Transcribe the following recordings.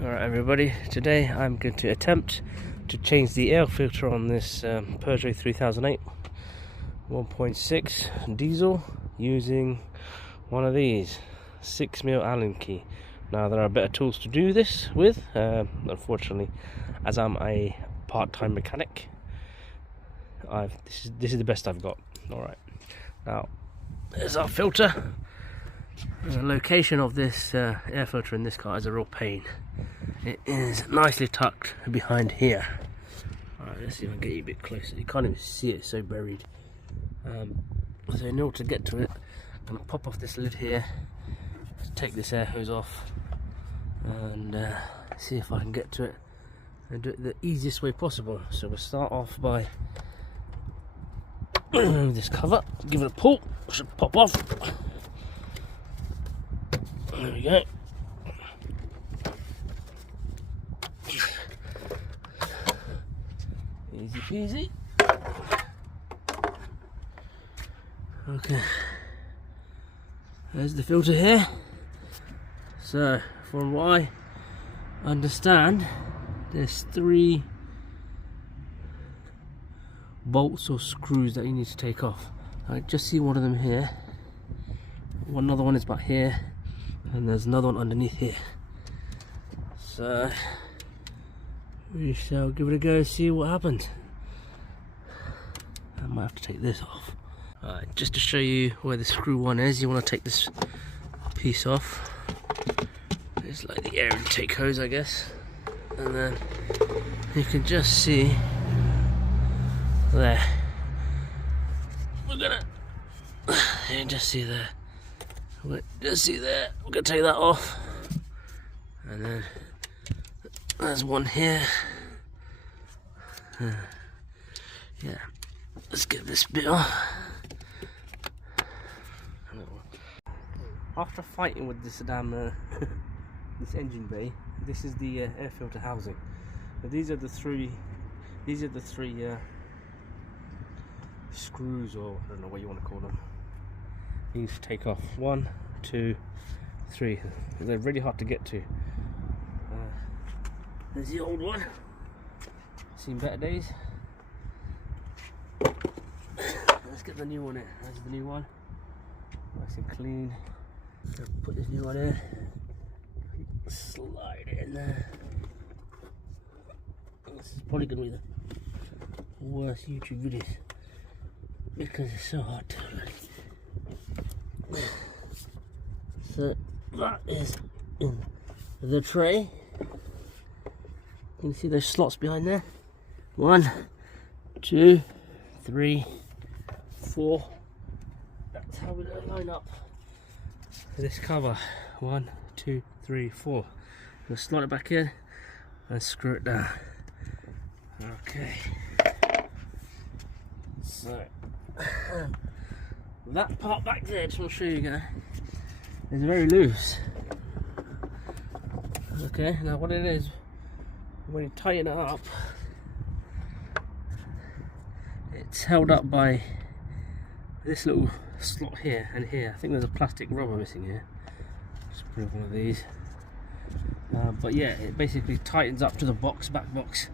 Alright everybody, today I'm going to attempt to change the air filter on this Peugeot 3008 1.6 diesel using one of these 6mm Allen key. Now there are better tools to do this with, unfortunately, as I'm a part-time mechanic. This is the best I've got. Alright, now there's our filter. The location of this air filter in this car is a real pain. It is nicely tucked behind here. Alright, let's see if I can get you a bit closer. You can't even see it, it's so buried. So in order to get to it, I'm going to pop off this lid here, take this air hose off, and see if I can get to it and do it the easiest way possible. So we'll start off by remove this cover, give it a pull, it should pop off. There we go. Easy peasy. Okay. There's the filter here. So, from what I understand, there's 3 bolts or screws that you need to take off. I just see one of them here. Another one is about here. And there's another one underneath here. So we shall give it a go and see what happens. I might have to take this off. Alright, just to show you where the screw one is, you want to take this piece off. It's like the air intake hose, I guess. And then you can just see there. You can just see there. Just see there, we're going to take that off, and then there's one here. Yeah, let's get this bit off. After fighting with this damn this engine bay, this is the air filter housing. Now these are the three screws, or I don't know what you want to call them. You need to take off 1, 2, 3. They're really hard to get to. There's the old one. Seen better days. Let's get the new one in. There's the new one. Nice and clean. Put this new one in. Slide it in there. This is probably going to be the worst YouTube videos because it's so hard to. So that is in the tray. You can see those slots behind there. 1, 2, 3, 4. That's how we line up this cover. 1, 2, 3, 4. We'll slot it back in and screw it down. Okay. So that part back there, just want to show you guys, is very loose. Okay, now what it is, when you tighten it up, it's held up by this little slot here and here. I think there's a plastic rubber missing here. Just put one of these. But yeah, it basically tightens up to the box, back box,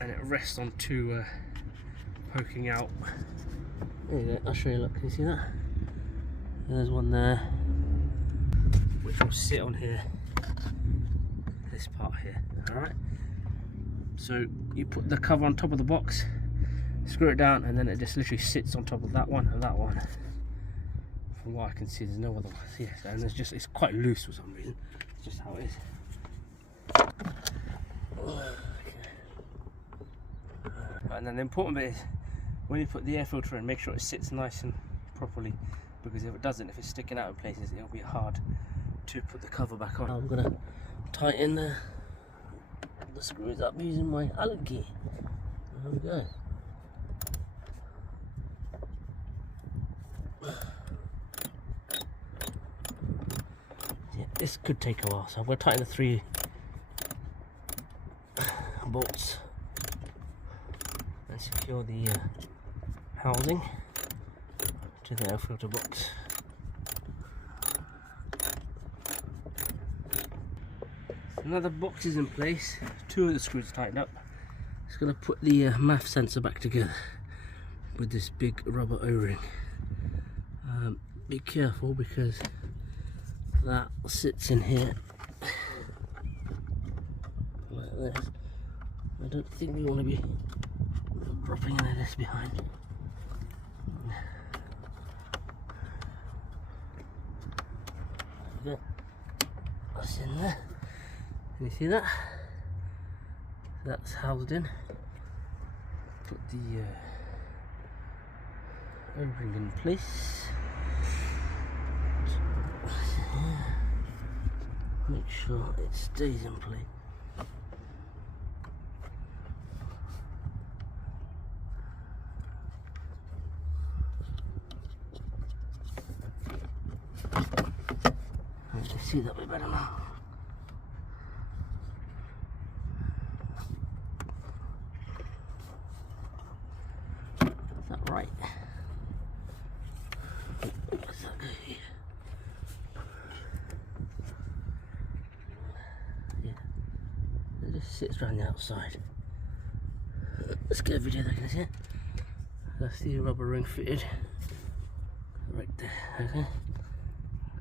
and it rests on 2 poking out. There you go, I'll show you, look, can you see that? There's one there, which will sit on here, this part here, alright? So you put the cover on top of the box, screw it down, and then it just literally sits on top of that one and that one. From what I can see, there's no other ones, yes, and it's quite loose for some reason, it's just how it is. And then the important bit is, when you put the air filter in, make sure it sits nice and properly, because if it doesn't, if it's sticking out in places, it'll be hard to put the cover back on. I'm going to tighten the screws up using my Allen key. There we go. Yeah, this could take a while, so I'm going to tighten the 3 bolts and secure the housing to the air filter box. Now the box is in place, 2 of the screws tightened up. Just going to put the MAF sensor back together with this big rubber O-ring. Be careful because that sits in here like this. I don't think we want to be dropping any of this behind. That's in there. Can you see that? That's housed in. Put the O-ring in place. Make sure it stays in place. I can see that bit better now. Is that right? What's that go here? Yeah, it just sits around the outside. Let's get a video there, can you see it? That's the rubber ring fitted right there. Okay,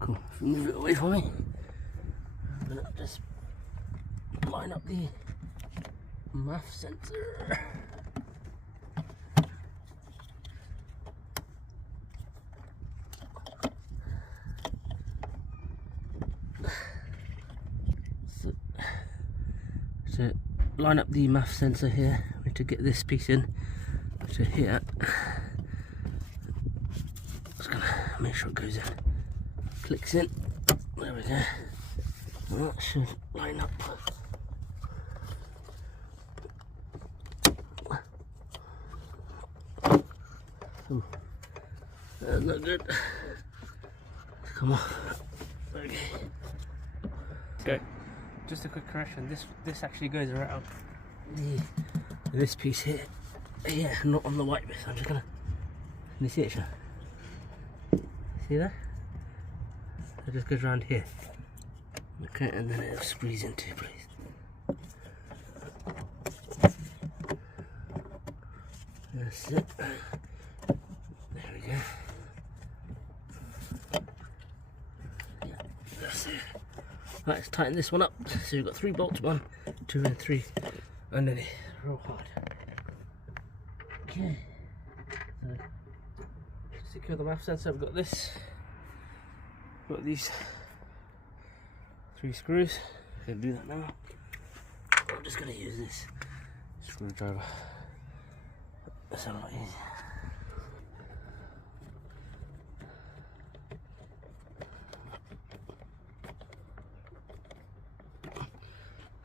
cool. If you move it away from me, I'm gonna just line up the MAF sensor. So line up the MAF sensor here. We need to get this piece in to here. Just gonna make sure it goes in. Clicks in. There we go. And that should line up. Oh, that's not good. Come on. Okay. Go. Just a quick correction. This actually goes around this piece here. Yeah, not on the white bit. I'm just gonna. Can you see it, Sean? See that? It just goes around here. Okay, and then it'll squeeze into place. That's it. There we go. Yeah, that's it. Right, let's tighten this one up. So we've got 3 bolts, 1, 2 and 3 underneath. Real hard. Okay. So, secure the MAF sensor. We've got this. Got these 3 screws. I'm going to do that now. I'm just going to use this screwdriver. That's a lot easier.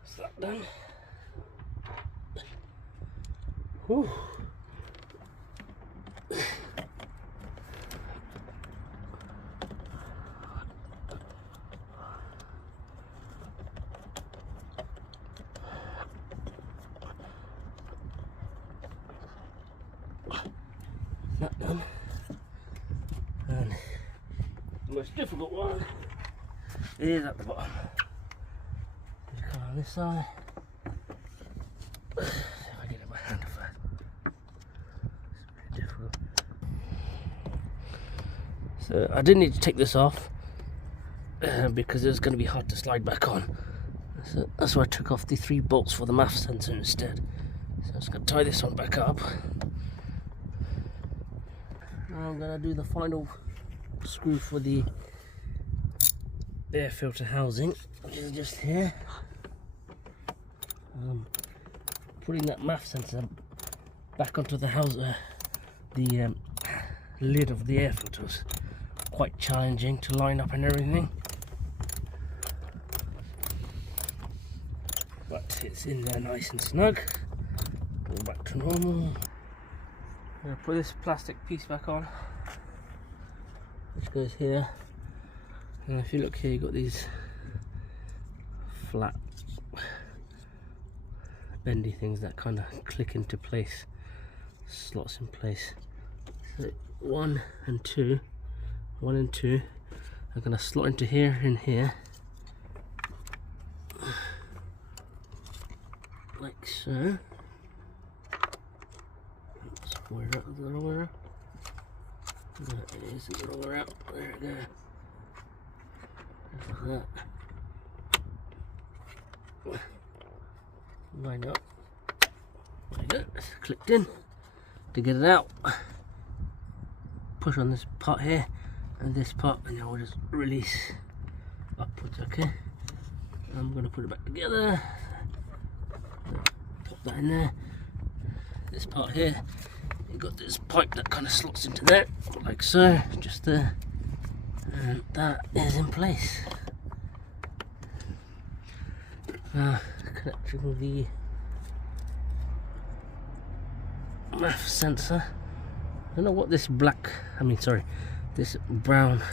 That's that done. Whew. That done. And the most difficult one is at the bottom. Just come on this side. See if I get it in my hand first. It's pretty difficult. So I did need to take this off because it was going to be hard to slide back on. So that's why I took off the 3 bolts for the MAF sensor instead. So I'm just going to tie this one back up. Now I'm going to do the final screw for the air filter housing, which is just here. Putting that MAF sensor back onto the house, the lid of the air filter was quite challenging to line up and everything. But it's in there nice and snug. Go back to normal. I'm going to put this plastic piece back on, which goes here, and if you look here, you've got these flat bendy things that kind of click into place, slots in place. So 1 and 2 are going to slot into here and here, so. Let's wire out the wrong way around. No, it isn't the wrong way around. There it goes. Just like that. Line up. There you go. It's clicked in. To get it out, push on this part here and this part, and then we'll just release upwards. Okay, I'm going to put it back together. Pop that in there. This part here, you've got this pipe that kind of slots into there, like so, just there, and that is in place. Connecting the MAF sensor. I don't know what this this brown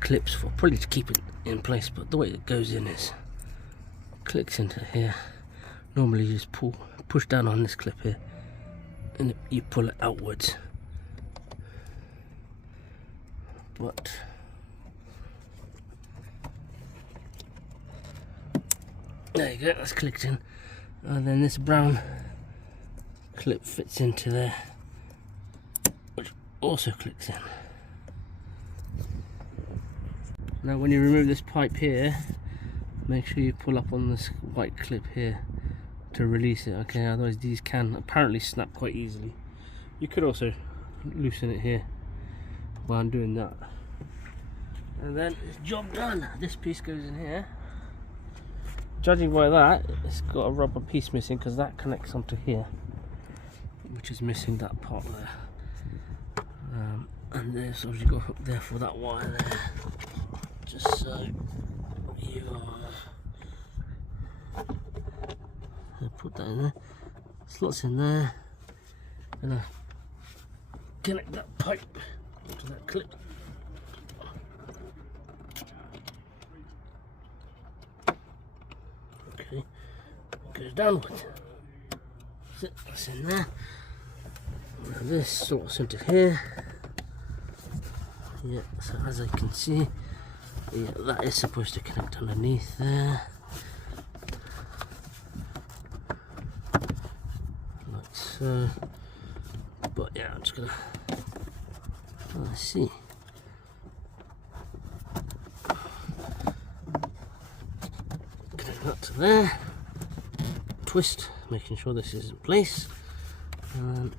clips for, probably to keep it in place, but the way it goes in is clicks into here. Normally you just push down on this clip here and you pull it outwards, but there you go, that's clicked in. And then this brown clip fits into there, which also clicks in. Now when you remove this pipe here, make sure you pull up on this white clip here to release it, okay? Otherwise these can apparently snap quite easily. You could also loosen it here while I'm doing that. And then it's job done. This piece goes in here. Judging by that, it's got a rubber piece missing because that connects onto here, which is missing that part there. And there's obviously got a hook there for that wire there, just so you put that in there. Slots in there, and I connect that pipe onto that clip. Okay, it goes downwards. That's in there. Now this sorts into here. Yeah, so as I can see, yeah, that is supposed to connect underneath there, like so. But yeah, I'm just gonna. I see. Connect that to there. Twist, making sure this is in place. And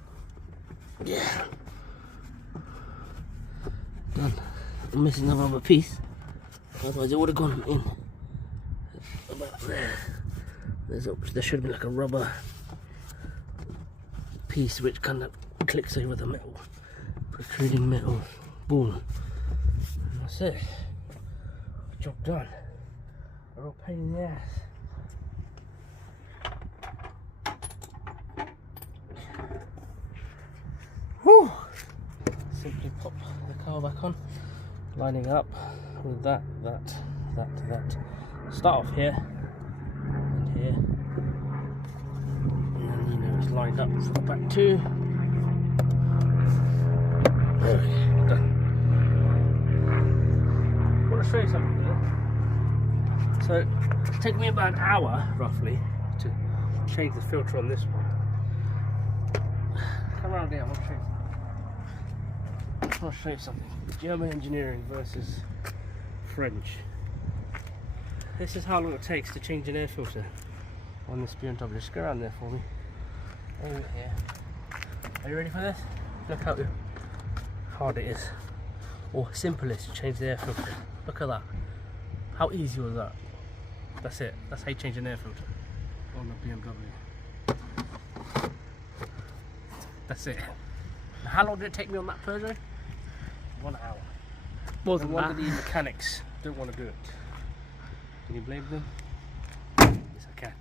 yeah, done. I'm missing a rubber piece, otherwise it would have gone in about there. There should be like a rubber piece which kind of clicks over the metal, protruding metal ball. And that's it. Job done. A real pain in the ass. Whew. Simply pop the car back on, lining up with that. Start off here and here, and then you know it's lined up for the back too. There we go, done. I want to show you something here. So it's taken me about an hour roughly to change the filter on this one. Come around here, I want to show you something. I'll show you something. German engineering versus French. This is how long it takes to change an air filter on this BMW. Just go around there for me. Over here. Are you ready for this? Look how hard it is, or simple it is to change the air filter. Look at that. How easy was that? That's it. That's how you change an air filter on a BMW. That's it. Now, how long did it take me on that Peugeot? 1 hour. More than One that. of these mechanics don't want to do it. Can you blame them? Yes, I can.